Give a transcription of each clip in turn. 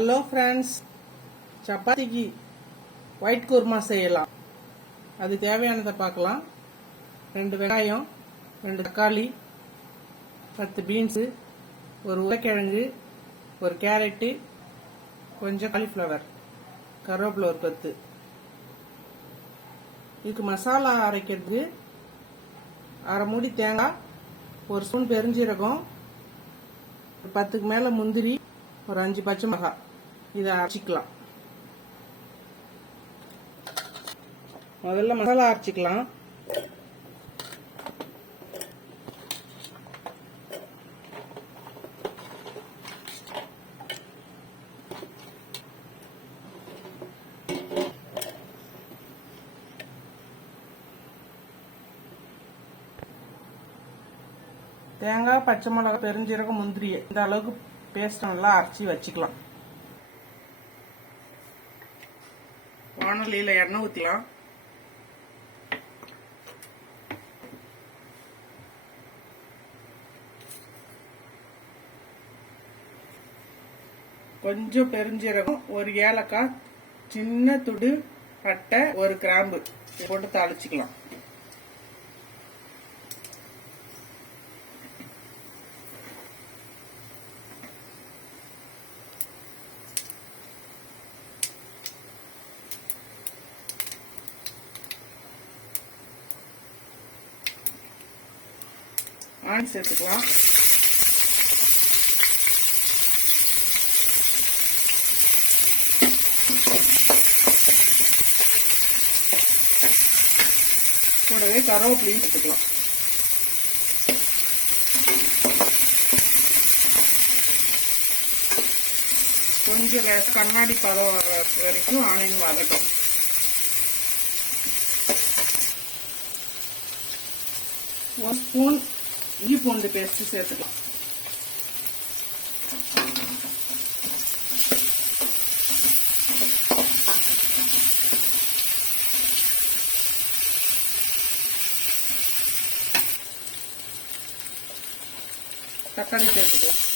Hello friends, சப்பாத்திக்கு white kurma செய்யலாம். அது தேவையானதை பார்க்கலாம். 2 வெங்காயம், 2 தக்காளி, 10 பீன்ஸு, ஒரு உருளைக்கிழங்கு, ஒரு கேரட்டு, கொஞ்சம் காலிஃப்ளவர், கருவேப்பிலை ஒரு 10. இதுக்கு மசாலா அரைக்கிறதுக்கு அரை மூடி தேங்காய், ஒரு ஸ்பூன் பெருஞ்சீரகம், 10க்கு மேலே முந்திரி, ஒரு 5 பச்சை மிளகாய். இதை அரைச்சிக்கலாம். முதல்ல மசாலா அரைச்சிக்கலாம். தேங்காய், பச்சை மிளகாய், பெருஞ்சீரகம், முந்திரி இந்த அளவுக்கு பேஸ்ட் நல்லா அரைச்சி வச்சுக்கலாம். வானலியில் எண்ணெய் ஊற்றிக்கலாம். கொஞ்சம் பெருஞ்சீரகம், ஒரு ஏலக்காய், சின்ன துடு பட்டை, ஒரு கிராம்பு போட்டு தாளிச்சுக்கலாம். ஆயில் சேர்த்துக்கலாம். கூடவே கருவேப்பிலையும் சேர்த்துக்கலாம். கொஞ்சம் கண்ணாடி பதம் வர வரைக்கும் ஆனியன் வதட்டும். ஒரு ஸ்பூன் இஞ்சி பூண்டு பேஸ்ட் சேர்த்துக்கலாம். தக்காளி சேர்த்துக்கலாம்.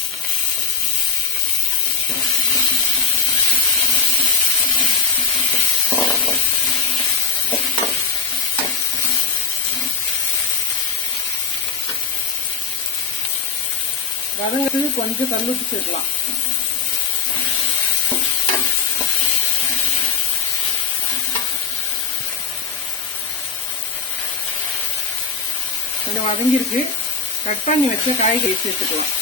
வதங்கிறதுக்கு கொஞ்சம் கல்லுப்பு சேர்க்கலாம். கொஞ்சம் வதங்கிருக்கு. கட் பண்ணி வச்ச காய்கறி சேர்த்துக்கலாம்.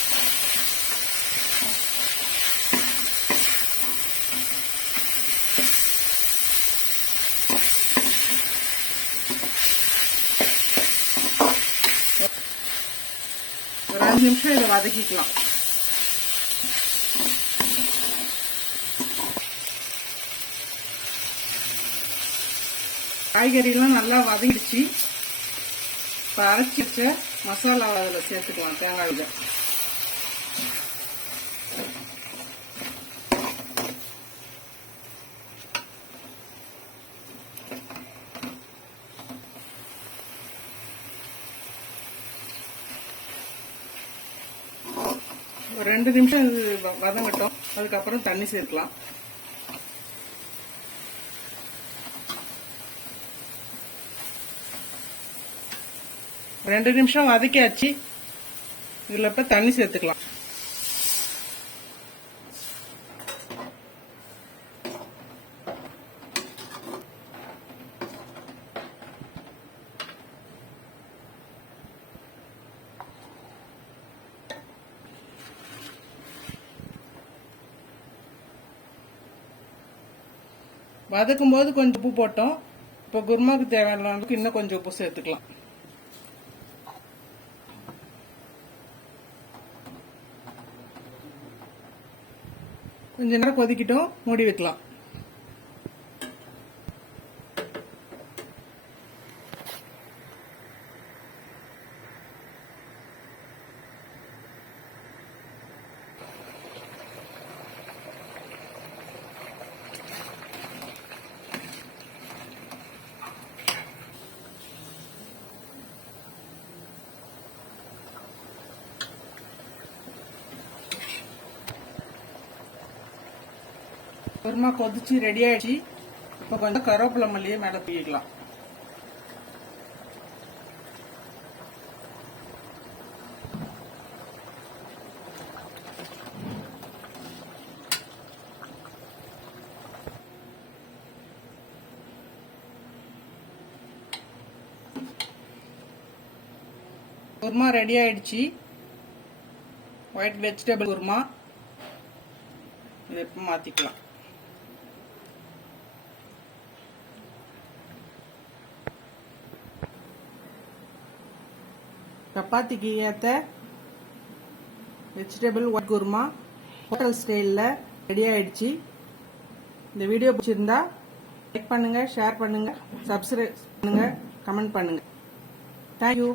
ஒரு 5 நிமிஷம் இதை வதக்கிக்கலாம். காய்கறிலாம் நல்லா வதங்கிடுச்சு. இப்போ அரைச்சி வச்ச மசாலா அதில் சேர்த்துக்கலாம். தேங்காய் இதை ஒரு 2 நிமிஷம் வதங்கட்டும். அதுக்கப்புறம் தண்ணி சேர்க்கலாம். ரெண்டு நிமிஷம் வதக்கியாச்சு. இதுல இப்ப தண்ணி சேர்த்துக்கலாம். வதக்கும் போது கொஞ்சம் உப்பு போட்டோம். இப்போ குருமாவுக்கு தேவையான அளவுக்கு இன்னும் கொஞ்சம் உப்பு சேர்த்துக்கலாம். கொஞ்ச நேரம் கொதிக்கிட்டோம், மூடி வைக்கலாம். குருமா கொதிச்சு ரெடி ஆயிடுச்சு. இப்போ கொஞ்சம் கருவேப்பிலை மல்லியை மேலே தூக்கிக்கலாம். குருமா ரெடி ஆயிடுச்சு. White vegetable kurma. இதை இப்போ மாற்றிக்கலாம். சப்பாத்திக்கு ஏற்ற வெஜிடபிள் ஒயிட் குருமா ஹோட்டல் ஸ்டைலில் ரெடி ஆயிடுச்சு. இந்த வீடியோ பிடிச்சிருந்தா லைக் பண்ணுங்க, ஷேர் பண்ணுங்க, சப்ஸ்கிரைப் பண்ணுங்க, கமெண்ட் பண்ணுங்க. தேங்க்யூ.